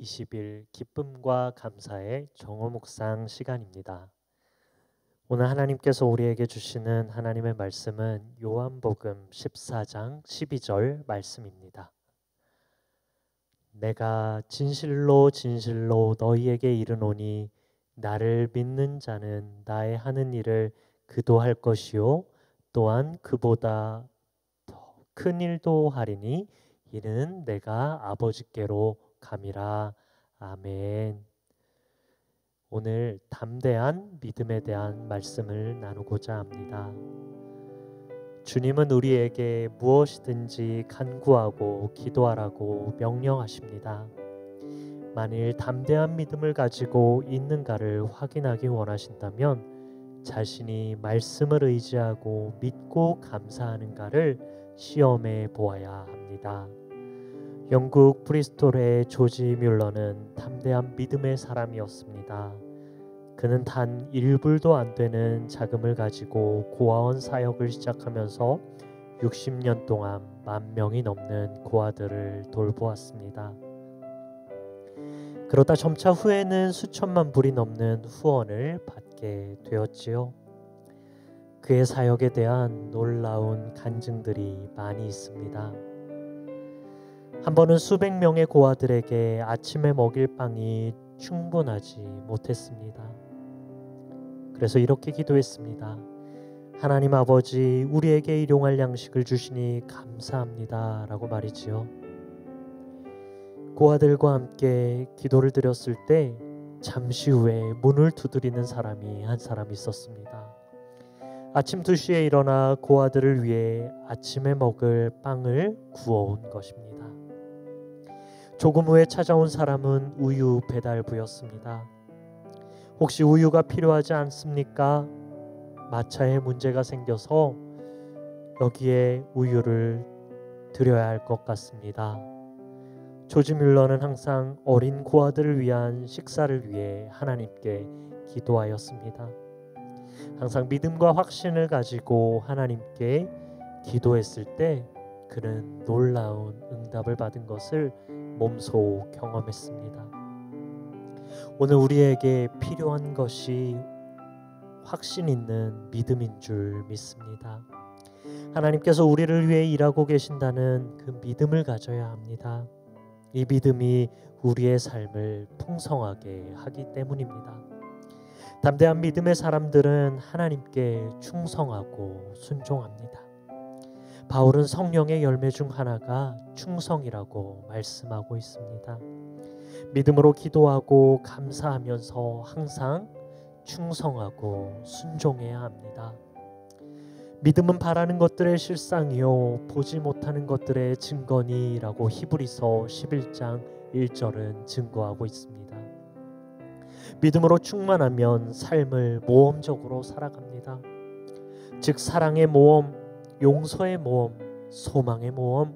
20일 기쁨과 감사의 정오 묵상 시간입니다. 오늘 하나님께서 우리에게 주시는 하나님의 말씀은 요한복음 14장 12절 말씀입니다. 내가 진실로 진실로 너희에게 이르노니 나를 믿는 자는 나의 하는 일을 그도 할 것이요 또한 그보다 더 큰 일도 하리니 이는 내가 아버지께로 감이라. 아멘. 오늘 담대한 믿음에 대한 말씀을 나누고자 합니다. 주님은 우리에게 무엇이든지 간구하고 기도하라고 명령하십니다. 만일 담대한 믿음을 가지고 있는가를 확인하기 원하신다면 자신이 말씀을 의지하고 믿고 감사하는가를 시험해 보아야 합니다. 영국 브리스톨의 조지 뮬러는 담대한 믿음의 사람이었습니다. 그는 단 1불도 안 되는 자금을 가지고 고아원 사역을 시작하면서 60년 동안 10,000명이 넘는 고아들을 돌보았습니다. 그러다 점차 후에는 수천만 불이 넘는 후원을 받게 되었지요. 그의 사역에 대한 놀라운 간증들이 많이 있습니다. 한 번은 수백 명의 고아들에게 아침에 먹일 빵이 충분하지 못했습니다. 그래서 이렇게 기도했습니다. 하나님 아버지, 우리에게 일용할 양식을 주시니 감사합니다 라고 말이지요. 고아들과 함께 기도를 드렸을 때 잠시 후에 문을 두드리는 사람이 한 사람 있었습니다. 아침 2시에 일어나 고아들을 위해 아침에 먹을 빵을 구워온 것입니다. 조금 후에 찾아온 사람은 우유 배달부였습니다. 혹시 우유가 필요하지 않습니까? 마차에 문제가 생겨서 여기에 우유를 드려야 할 것 같습니다. 조지 뮬러는 항상 어린 고아들을 위한 식사를 위해 하나님께 기도하였습니다. 항상 믿음과 확신을 가지고 하나님께 기도했을 때 그는 놀라운 응답을 받은 것을 몸소 경험했습니다. 오늘 우리에게 필요한 것이 확신 있는 믿음인 줄 믿습니다. 하나님께서 우리를 위해 일하고 계신다는 그 믿음을 가져야 합니다. 이 믿음이 우리의 삶을 풍성하게 하기 때문입니다. 담대한 믿음의 사람들은 하나님께 충성하고 순종합니다. 바울은 성령의 열매 중 하나가 충성이라고 말씀하고 있습니다. 믿음으로 기도하고 감사하면서 항상 충성하고 순종해야 합니다. 믿음은 바라는 것들의 실상이요 보지 못하는 것들의 증거니라고 히브리서 11장 1절은 증거하고 있습니다. 믿음으로 충만하면 삶을 모험적으로 살아갑니다. 즉 사랑의 모험, 용서의 모험, 소망의 모험,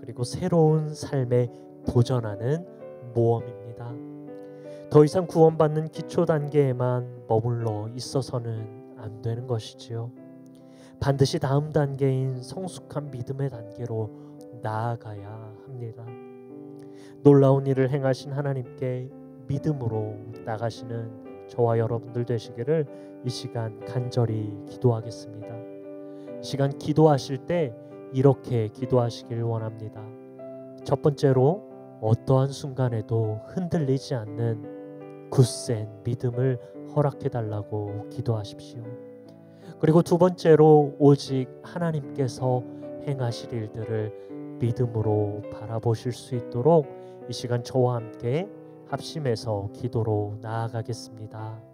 그리고 새로운 삶에 도전하는 모험입니다. 더 이상 구원받는 기초 단계에만 머물러 있어서는 안 되는 것이지요. 반드시 다음 단계인 성숙한 믿음의 단계로 나아가야 합니다. 놀라운 일을 행하신 하나님께 믿음으로 나가시는 저와 여러분들 되시기를 이 시간 간절히 기도하겠습니다. 이 시간 기도하실 때 이렇게 기도하시길 원합니다. 첫 번째로 어떠한 순간에도 흔들리지 않는 굳센 믿음을 허락해 달라고 기도하십시오. 그리고 두 번째로 오직 하나님께서 행하실 일들을 믿음으로 바라보실 수 있도록 이 시간 저와 함께 합심해서 기도로 나아가겠습니다.